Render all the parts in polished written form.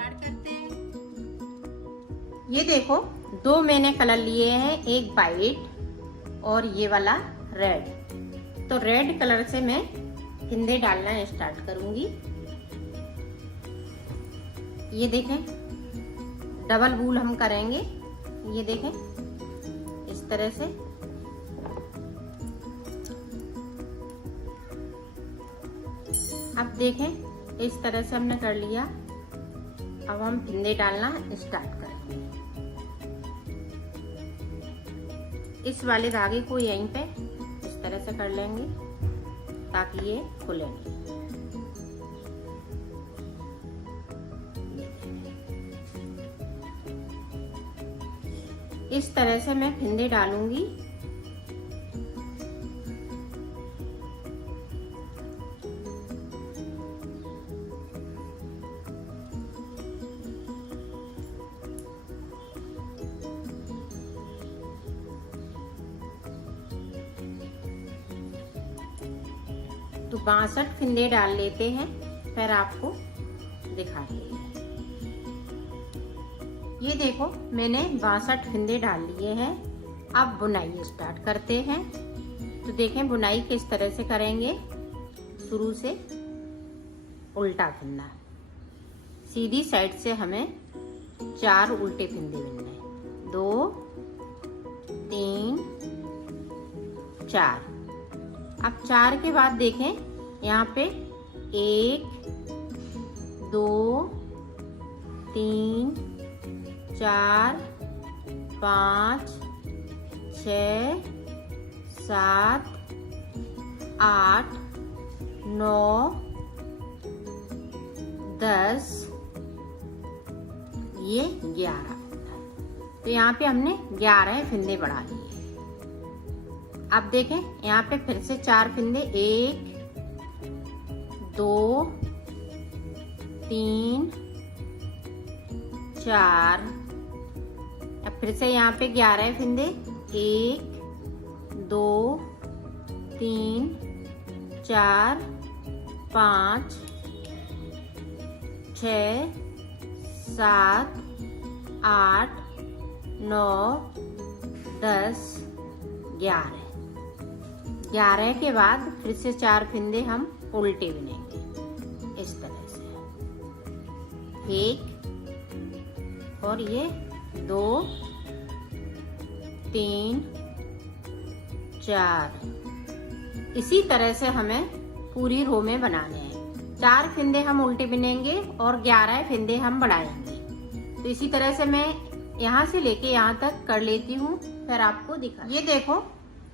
Start करते हैं। ये देखो, दो मैंने कलर लिए हैं, एक वाइट और ये वाला रेड। तो रेड कलर से मैं फिंदे डालना स्टार्ट करूंगी। ये देखें, डबल वूल हम करेंगे। ये देखें, इस तरह से अब देखें, इस तरह से हमने कर लिया। अब हम फिंदे डालना स्टार्ट करेंगे। इस वाले धागे को यहीं पे इस तरह से कर लेंगे ताकि ये खुले नहीं। इस तरह से मैं फिंदे डालूंगी। तो 62 फिंदे डाल लेते हैं, फिर आपको दिखाते हैं। ये देखो, मैंने 62 फिंदे डाल लिए हैं। अब बुनाई स्टार्ट करते हैं। तो देखें, बुनाई किस तरह से करेंगे। शुरू से उल्टा फिंदा, सीधी साइड से हमें 4 उल्टे फिंदे बुनने हैं। 2 3 4। अब 4 के बाद देखें, यहाँ पे 1 2 3 4 5 6 7 8 9 10 ये 11। तो यहाँ पे हमने 11 फिंदे बढ़ा लिए। अब देखें, यहाँ पे फिर से 4 फिंदे, 1 2 3 4। अब फिर से यहाँ पे 11 फिंदे, 1 2 3 4 5 6 7 8 9 10 11। 11 के बाद फिर से 4 फिंदे हम उल्टे बुनेंगे इस तरह से। 1 और ये 2 3 4। इसी तरह से हमें पूरी रो में बनाने हैं। 4 फिंदे हम उल्टे बुनेंगे और 11 फिंदे हम बढ़ाएंगे। तो इसी तरह से मैं यहाँ से लेके यहाँ तक कर लेती हूँ, फिर आपको दिखा। ये देखो,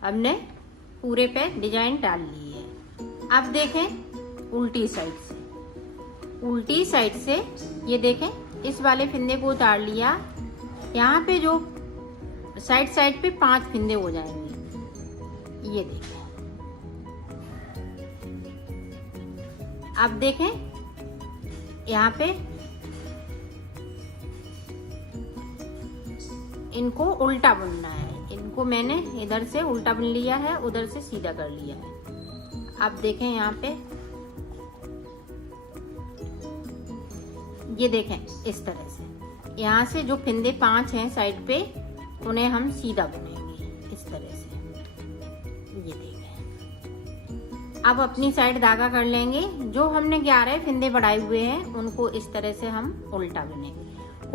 हमने पूरे पे डिजाइन डाल ली है। अब देखें, उल्टी साइड से ये देखें, इस वाले फिंदे को उतार लिया। यहाँ पे जो साइड पे 5 फिंदे हो जाएंगे। ये देखें। अब देखें, यहाँ पे इनको उल्टा बुनना है। इनको मैंने इधर से उल्टा बुन लिया है, उधर से सीधा कर लिया है। अब देखें, यहाँ पे ये देखें, इस तरह से यहाँ से जो फिंदे 5 हैं साइड पे, उन्हें हम सीधा बुनेंगे इस तरह से। ये देखें। अब अपनी साइड धागा कर लेंगे। जो हमने 11 फिंदे बढ़ाए हुए हैं, उनको इस तरह से हम उल्टा बुनेंगे।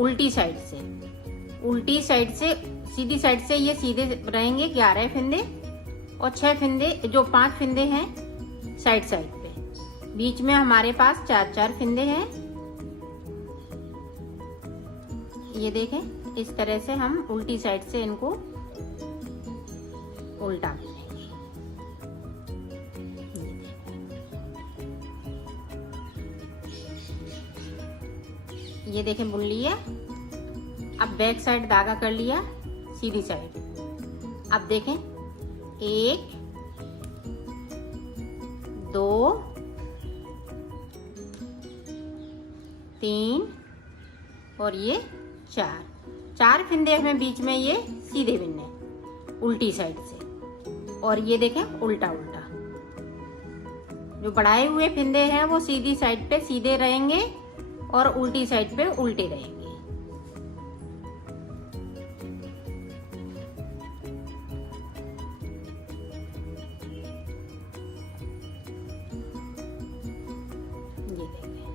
उल्टी साइड से सीधी साइड से ये सीधे रहेंगे 11 फिंदे, और 6 फिंदे, जो 5 फिंदे हैं साइड पे। बीच में हमारे पास 4 फिंदे हैं। ये देखें, इस तरह से हम उल्टी साइड से इनको उल्टा बुनेंगे। ये देखें, बुन लिया। अब बैक साइड धागा कर लिया, सीधी साइड। अब देखें, 1 2 3 और ये 4 फिंदे हमें बीच में ये सीधे बुनने उल्टी साइड से। और ये देखें, उल्टा जो बढ़ाए हुए फिंदे हैं वो सीधी साइड पे सीधे रहेंगे, और उल्टी साइड पे उल्टे रहेंगे। ये देखिए,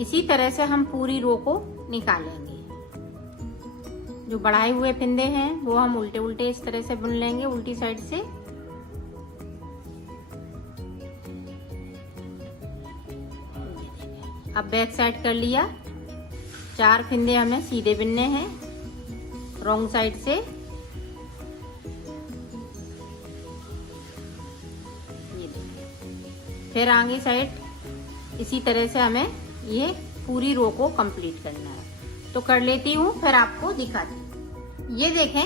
इसी तरह से हम पूरी रो को निकालेंगे। जो बढ़ाए हुए फिंदे हैं वो हम उल्टे उल्टे इस तरह से बुन लेंगे, उल्टी साइड से। अब बैक साइड कर लिया। 4 फिंदे हमें सीधे बुनने हैं रॉन्ग साइड से। ये देखिए, फिर आगे साइड इसी तरह से हमें ये पूरी रो को कंप्लीट करना है। तो कर लेती हूँ, फिर आपको दिखाती हूँ। ये देखें,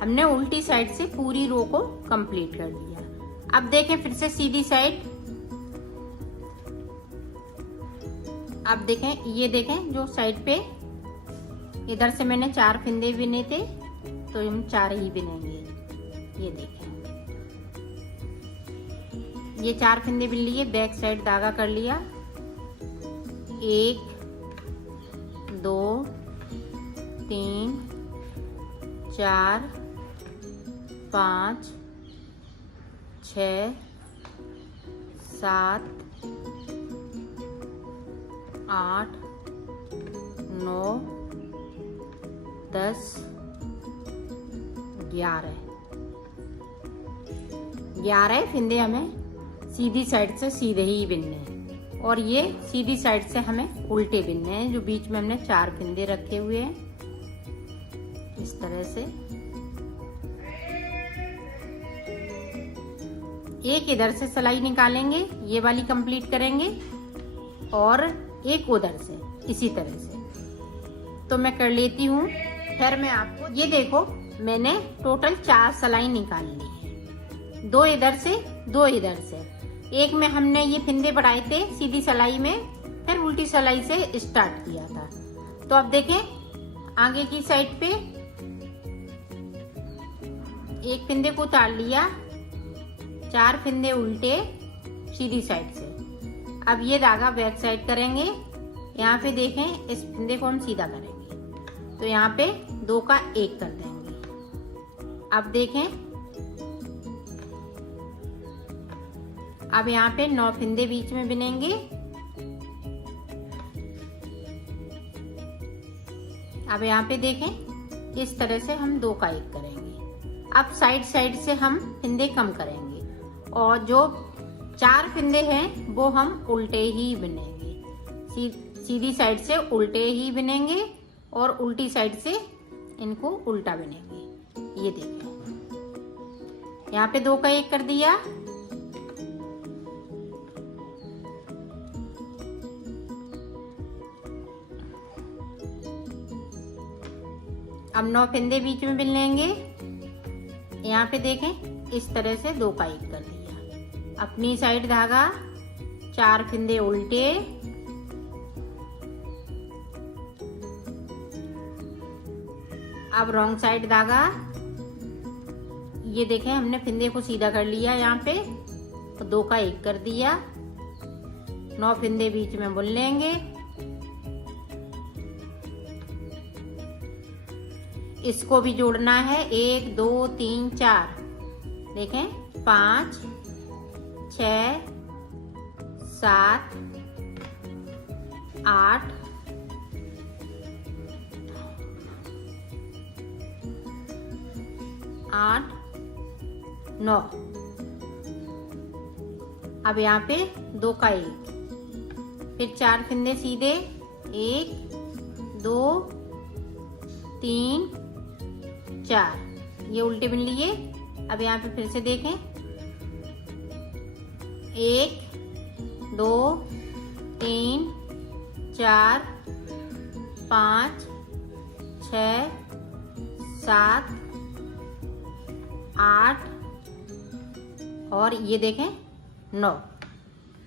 हमने उल्टी साइड से पूरी रो को कंप्लीट कर लिया। अब देखें फिर से सीधी साइड। अब देखें, ये देखें जो साइड पे इधर से मैंने 4 फिंदे बिने थे, तो हम 4 ही बिनेंगे। ये देखें, ये 4 फिंदे बिन लिए, बैक साइड धागा कर लिया। 1 2 3 4 5 6 7 8 9 10 11 फिंदे हमें सीधी साइड से सीधे ही बिनने हैं, और ये सीधी साइड से हमें उल्टे बिनने हैं। जो बीच में हमने 4 फिंदे रखे हुए हैं इस तरह से। एक इधर से सिलाई निकालेंगे, ये वाली कंप्लीट करेंगे, और एक उधर से इसी तरह से। तो मैं कर लेती हूँ, फिर मैं आपको। ये देखो, मैंने टोटल 4 सिलाई निकाल ली है। 2 इधर से 2 इधर से। एक में हमने ये फिंदे बढ़ाए थे सीधी सिलाई में, फिर उल्टी सिलाई से स्टार्ट किया था। तो अब देखें, आगे की साइड पे एक फिंदे को उतार लिया, 4 फिंदे उल्टे सीधी साइड से। अब ये धागा बैक साइड करेंगे। यहाँ पे देखें, इस फिंदे को हम सीधा करेंगे, तो यहाँ पे 2 का 1 कर देंगे। अब देखें, अब यहाँ पे 9 फिंदे बीच में बिनेंगे। अब यहाँ पे देखें, इस तरह से हम 2 का 1 करेंगे। अब साइड साइड से हम फिंदे कम करेंगे, और जो 4 फिंदे हैं वो हम उल्टे ही बिनेंगे। सीधी साइड से उल्टे ही बिनेंगे, और उल्टी साइड से इनको उल्टा बिनेंगे। ये देखिए, यहाँ पे 2 का 1 कर दिया। अब 9 फिंदे बीच में बिन लेंगे। यहाँ पे देखें, इस तरह से 2 का 1 कर दिया। अपनी साइड धागा, 4 फिंदे उल्टे, अब रॉन्ग साइड धागा। ये देखें, हमने फिंदे को सीधा कर लिया यहाँ पे, तो 2 का 1 कर दिया। 9 फिंदे बीच में बुन लेंगे। इसको भी जोड़ना है, 1 2 3 4। देखें, 5 6 7 8 8 9। अब यहाँ पे 2 का 1, फिर 4 फिंदे सीधे, 1 2 3 4, ये उल्टे बिन लिए। अब यहाँ पे फिर से देखें, 1 2 3 4 5 6 7 8, और ये देखें 9।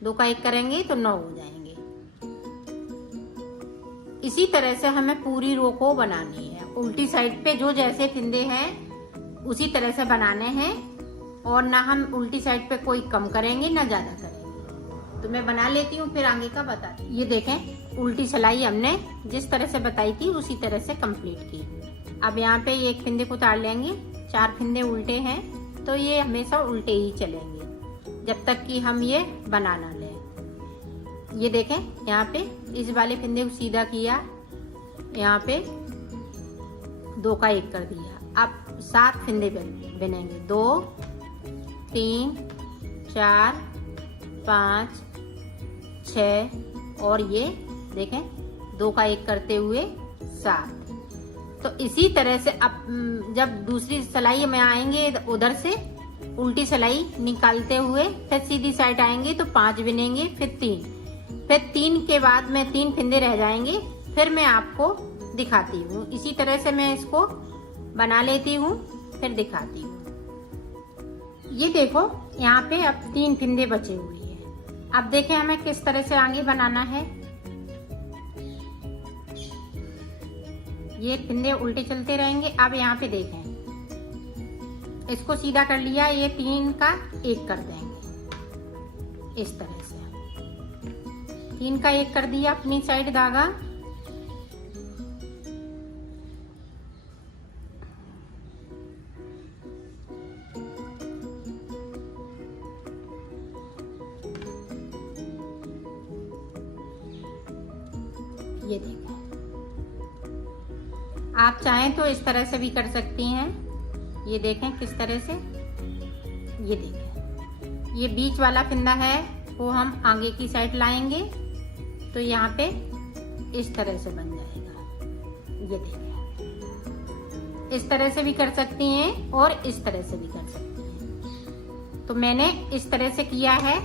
2 का 1 करेंगे तो 9 हो जाएंगे। इसी तरह से हमें पूरी रो को बनानी है। उल्टी साइड पे जो जैसे फिंदे हैं उसी तरह से बनाने हैं, और ना हम उल्टी साइड पे कोई कम करेंगे ना ज्यादा करेंगे। तो मैं बना लेती हूँ, फिर आगे का बताती हूँ। ये देखें, उल्टी सिलाई हमने जिस तरह से बताई थी उसी तरह से कंप्लीट की। अब यहाँ पे एक फिंदे को उतार लेंगे, 4 फिंदे उल्टे हैं तो ये हमेशा उल्टे ही चलेंगे जब तक कि हम ये बना ना लें। ये देखें, यहाँ पे इस वाले फिंदे को सीधा किया, यहाँ पे 2 का 1 कर दिया। अब 7 फिंदे बनेंगे, 2 3 4 5 6 और ये देखें 2 का 1 करते हुए 7। तो इसी तरह से अब जब दूसरी सिलाई में आएंगे उधर से उल्टी सिलाई निकालते हुए फिर सीधी साइड आएंगे तो 5 बिनेंगे, फिर 3 के बाद में 3 फिंदे रह जाएंगे, फिर मैं आपको दिखाती हूँ। इसी तरह से मैं इसको बना लेती हूँ फिर दिखाती हूँ। ये देखो यहाँ पे अब 3 फिंदे बचे हुए हैं। अब देखें हमें किस तरह से आगे बनाना है। ये फिंदे उल्टे चलते रहेंगे। अब यहाँ पे देखें, इसको सीधा कर लिया, ये 3 का 1 कर देंगे इस तरह से। 3 का 1 कर दिया अपनी साइड धागा, ये देखें। आप चाहें तो इस तरह से भी कर सकती हैं। ये देखें किस तरह से, ये देखें, ये बीच वाला फिंदा है वो हम आगे की साइड लाएंगे तो यहाँ पे इस तरह से बन जाएगा। ये देखें, इस तरह से भी कर सकती हैं और इस तरह से भी कर सकती हैं। तो मैंने इस तरह से किया है,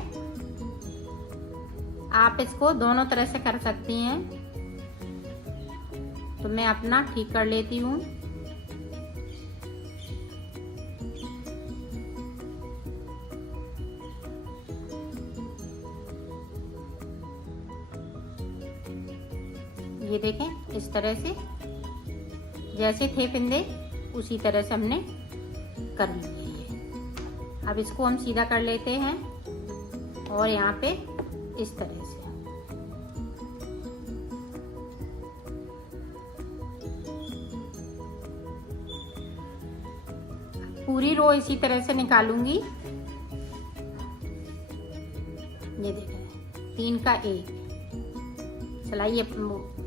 आप इसको दोनों तरह से कर सकती हैं। तो मैं अपना ठीक कर लेती हूँ। ये देखें इस तरह से जैसे थे फिंदे उसी तरह से हमने कर लिए ये। अब इसको हम सीधा कर लेते हैं और यहाँ पे इस तरह से पूरी रो इसी तरह से निकालूंगी। ये देखें 3 का 1 सिलाई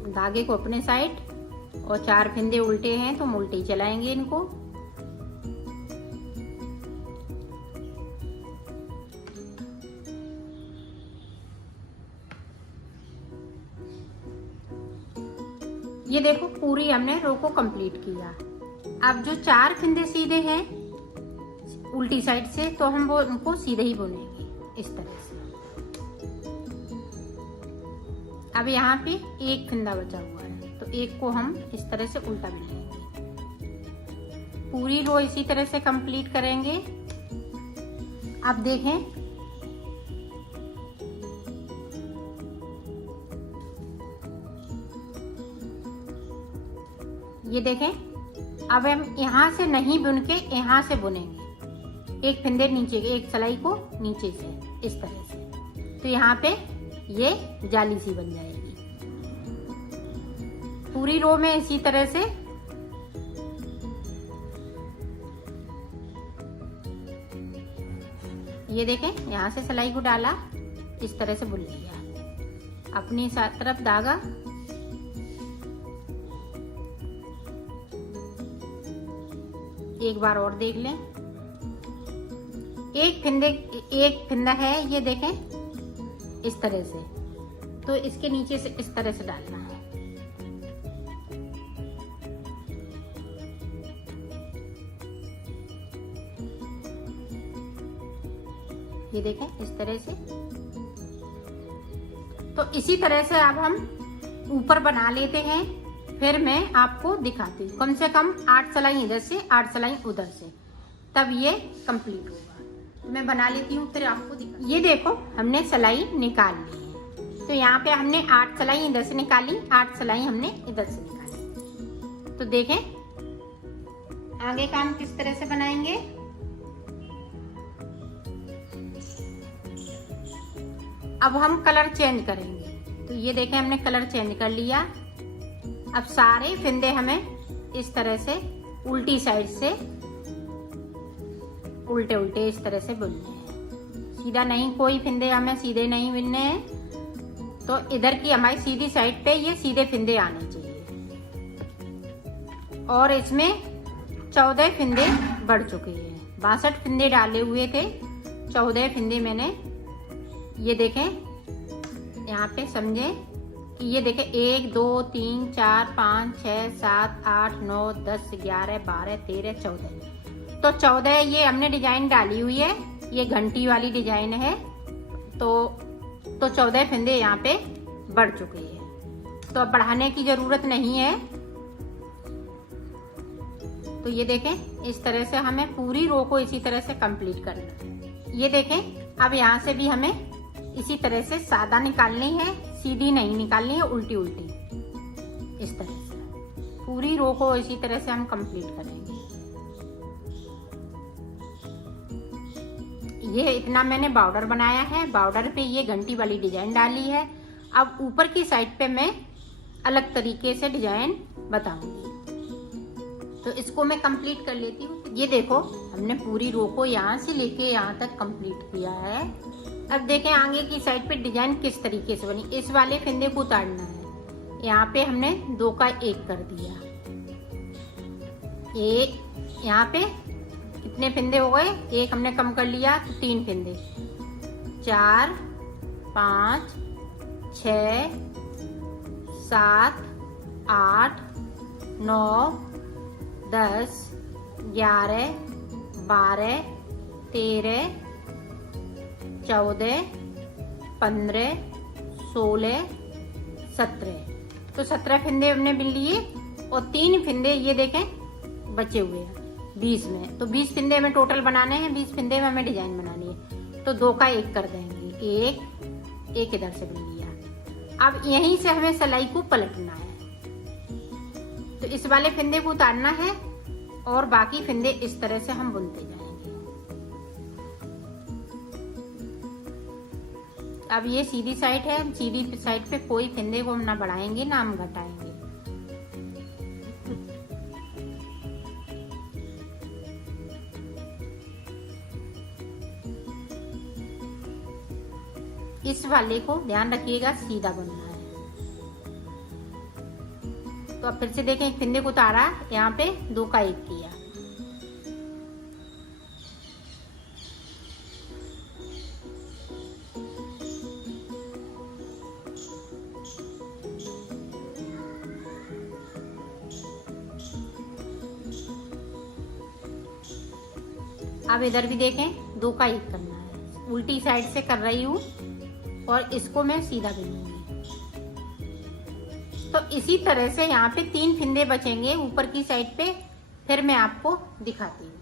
धागे को अपने साइड और 4 फिंदे उल्टे हैं तो हम उल्टे ही चलाएंगे इनको। ये देखो पूरी हमने रो को कंप्लीट किया। अब जो 4 फिंदे सीधे हैं उल्टी साइड से तो हम वो उनको सीधे ही बुनेंगे इस तरह से। अब यहाँ पे 1 फिंदा बचा हुआ है तो 1 को हम इस तरह से उल्टा बुनेंगे। पूरी रो इसी तरह से कंप्लीट करेंगे। अब देखें ये देखें, अब हम यहाँ से नहीं बुन के यहाँ से बुनेंगे। 1 फिंदे नीचे, 1 सिलाई को नीचे से इस तरह से, तो यहाँ पे ये जाली सी बन जाएगी। पूरी रो में इसी तरह से ये देखें, यहाँ से सिलाई को डाला, इस तरह से बुन लिया। अपनी तरफ धागा एक बार और देख लें। 1 फिंदा है ये देखें इस तरह से, तो इसके नीचे से इस तरह से डालना है। ये देखें इस तरह से। तो इसी तरह से अब हम ऊपर बना लेते हैं, फिर मैं आपको दिखाती हूँ। कम से कम 8 सिलाई इधर से 8 सिलाई उधर से, तब ये कंप्लीट होगा। मैं बना लेती हूँ फिर आपको दिखा। ये देखो हमने सिलाई निकाल ली है। तो यहाँ पे हमने 8 सिलाई इधर से निकाली, 8 सिलाई हमने इधर से निकाली। तो देखें आगे का हम किस तरह से बनाएंगे। अब हम कलर चेंज करेंगे। तो ये देखें हमने कलर चेंज कर लिया। अब सारे फिंदे हमें इस तरह से उल्टी साइड से उल्टे उल्टे इस तरह से बुनने हैं। सीधा नहीं, कोई फिंदे हमें सीधे नहीं बुनने हैं। तो इधर की हमारी सीधी साइड पे ये सीधे फिंदे आने चाहिए। और इसमें 14 फिंदे बढ़ चुके हैं। 62 फिंदे डाले हुए थे, 14 फिंदे मैंने, ये देखें यहाँ पे समझे कि ये देखें 1 2 3 4 5 6 7 8 9 10 11 12 13 14। तो 14 ये हमने डिजाइन डाली हुई है, ये घंटी वाली डिजाइन है। तो 14 फिंदे यहाँ पे बढ़ चुके हैं, तो अब बढ़ाने की जरूरत नहीं है। तो ये देखें इस तरह से हमें पूरी रो को इसी तरह से कंप्लीट करना है। ये देखें अब यहाँ से भी हमें इसी तरह से सादा निकालनी है, सीधी नहीं निकालनी है, उल्टी उल्टी इस तरह से पूरी रो को इसी तरह से हम कंप्लीट करेंगे। ये इतना मैंने बॉर्डर बनाया है, बॉर्डर पे ये घंटी वाली डिजाइन डाली है। अब ऊपर की साइड पे मैं अलग तरीके से डिजाइन बताऊंगी, तो इसको मैं कंप्लीट कर लेती हूँ। ये देखो हमने पूरी रो को यहाँ से लेके यहाँ तक कंप्लीट किया है। अब देखें आगे की साइड पे डिजाइन किस तरीके से बनी। इस वाले फिंदे को उतारना है, यहाँ पे हमने 2 का 1 कर दिया। एक यहाँ पे कितने फिंदे हो गए, 1 हमने कम कर लिया तो 3 फिंदे, 4 5 6 7 8 9 10 11 12 13 14 15 16 17। तो 17 फिंदे हमने बिन लिए और 3 फिंदे ये देखें बचे हुए हैं 20 में। तो 20 फिंदे हमें टोटल बनाने हैं, 20 फिंदे में हमें डिजाइन बनानी है। तो 2 का 1 कर देंगे, एक इधर से बिन लिया। अब यहीं से हमें सिलाई को पलटना है। तो इस वाले फिंदे को उतारना है और बाकी फिंदे इस तरह से हम बुनते जाएंगे। अब ये सीधी साइड है, सीधी साइड पे कोई फिंदे को हम ना बढ़ाएंगे ना हम घटाएंगे। इस वाले को ध्यान रखिएगा सीधा बुनना है। तो अब फिर से देखें, एक फिंदे को उतारा, यहाँ पे 2 का 1 किया। अब इधर भी देखें 2 का 1 करना है, उल्टी साइड से कर रही हूँ और इसको मैं सीधा बिनूंगी। तो इसी तरह से यहाँ पे 3 फिंदे बचेंगे ऊपर की साइड पे, फिर मैं आपको दिखाती हूँ।